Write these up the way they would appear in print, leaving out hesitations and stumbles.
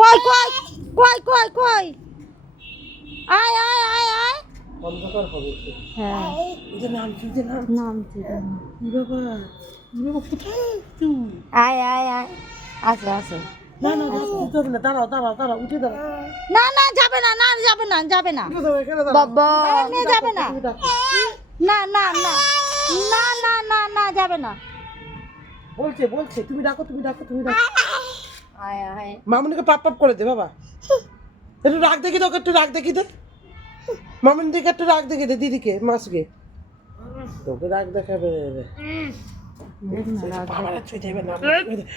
কই কই কই কই কই আয় আয় আয় আয় অন্ধকার হবে হ্যাঁ ওদের নাম কি ওদের নাম নাম ঠিক বাবা কোথায় তুই আয় আয় আয় আসো আসো না না উঠতে হবে না দাঁড়াও দাঁড়াও দাঁড়াও উঠে দাঁড়াও না না যাবে না না যাবে না যাবে না উঠে দাঁড়াও এখানে দাঁড়াও বাবা নিয়ে যাবে না তুমি ডাকো। না না না না না না না যাবে না বলছে বলছে তুমি ডাকো তুমি ডাকো তুমি ডাকো আয় আয় মামুনিকে পাপ পাপ করে দে বাবা একটু রাগ দেখি তোকে একটু রাগ দেখি দে মামুনি দিকে একটু রাগ দেখি দে দিদিকে মাসকে তোকে রাগ দেখাবে রে বাবারা চই যাবে না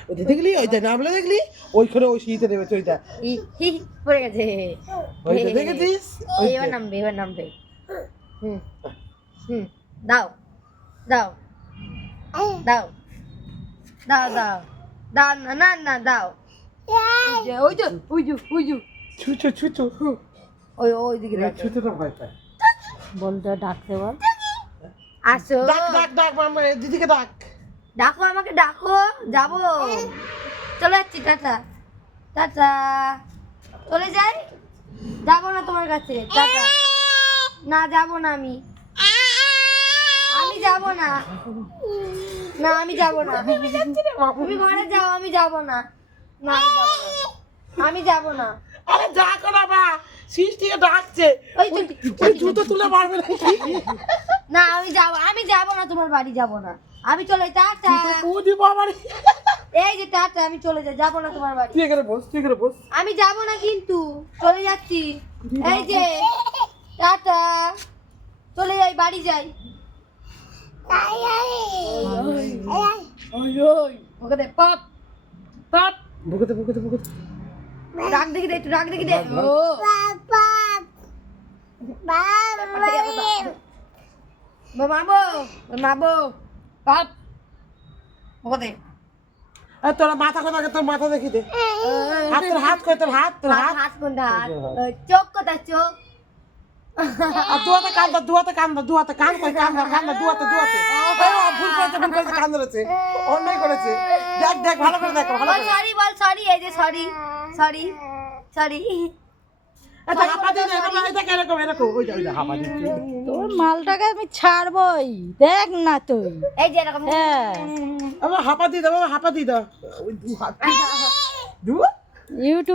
ওই দেখলি ওই যে নামলে দেখলি ওইখানে ওই শীতে দেবে চইটা হি হি পড়ে গেছে ওই যে দেখেছিস এবার নামবে হুম হুম দাও দাও দাও দাও দাও দাও না না না দাও ওই যে ছুচু ছুচু ওই ওই দিকে দাও ছুচুটা ভয় পায় বলতে ডাকতে বল আসো ডাক ডাক ডাক মামা দিদিকে ডাক ডাকো আমাকে ডাকো যাবো চলে যাচ্ছি টাটা টাটা চলে যাই যাবো না তোমার কাছে টাটা না যাবো না আমি যাবো না না আমি যাবো না তুমি ঘরে যাও আমি যাবো না না আমি যাবো না আরে ডাকো না মা সৃষ্টিকে ডাকছে ওই ওই জুতো তুলে মারবে নাকি না আমি যাবো না তোমার বাড়ি যাবো না আমি চলে টাটা ওদি বাবা রে এই যে টাটা আমি চলে যাবো না তোমার বাড়ি তুই এখানে বস তুই এখানে বস আমি যাবো না কিন্তু চলে যাচ্ছি এই যে টাটা চলে যাই বাড়ি যাই ওকে দে পপ পপ বুকেতে বুকেতে বুকেতে রাগ দেখি দে একটু রাগ দেখি দে ও মাবো পপ ওকে দে আর তোর মাথা কোথায় তোর মাথা দেখি দে হাত করে তোর হাত হাত কোনটা হাত চোখ কোথায় চোখ আর দুয়াতে কান কই কান্দা দুয়াতে ভুল করেছে কান ধরেছে অন্যায় করেছে দেখ দেখ ভালো করে দেখ ভালো করে সরি বল সরি এই যে সরি সরি সরি এটা হাপা দিয়ে দে বাবা এটা এরকম এরকম ওই যা হাপা দিচ্ছে তোর মালটাকে আমি ছাড়বই দেখ না তুই এই যে এরকম হ্যাঁ বাবা হাপা দিয়ে দাও বাবা হাপা দিয়ে দাও ওই দু হাত দু ইউটিউব